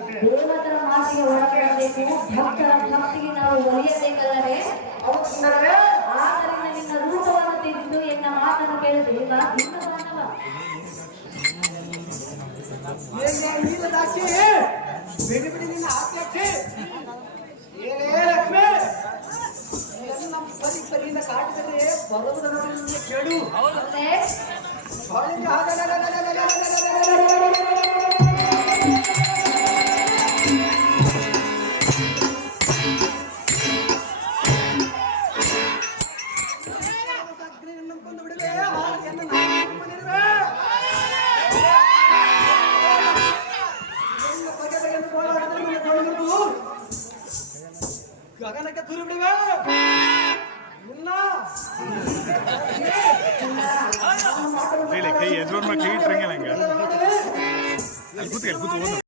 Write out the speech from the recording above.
ದೇವತರ ಮಾತಿಗೆ ಒಳಪಡಬೇಕು, ಭಕ್ತರ ಭಕ್ತಿಗೆ ನಾವು ಒಲಿಯಬೇಕಲ್ಲವೇ? ಆದ್ದರಿಂದ ನಿನ್ನ ರೂಪವನ್ನು ತೆಗೆದು ಎನ್ನ ಮಾತನ್ನು ಕೇಳಿದ್ರೆ ಇನ್ನು ಬಾಂಧವ ಬಿಡಿ ಬಿಡಿ ನಿನ್ನ ಆತ್ಮಕ್ಕೆ ಏನೇ ಲಕ್ಷ್ಮಿ ನಮ್ಮ ಪರಿ ಪರಿಯಿಂದ ಕಾಟಿದರೆ ಬರುವುದನ್ನು ಕೇಳು. ಗಗನಕ್ಕೆ ತುರಿ ಬಿಡುವೆ ಕೈ ಎದುರು ಕೈ ಇಟ್ಟರಂಗಿಲ್ಲ ಹಂಗ ಅಲ್ಲಿ ಕೂತು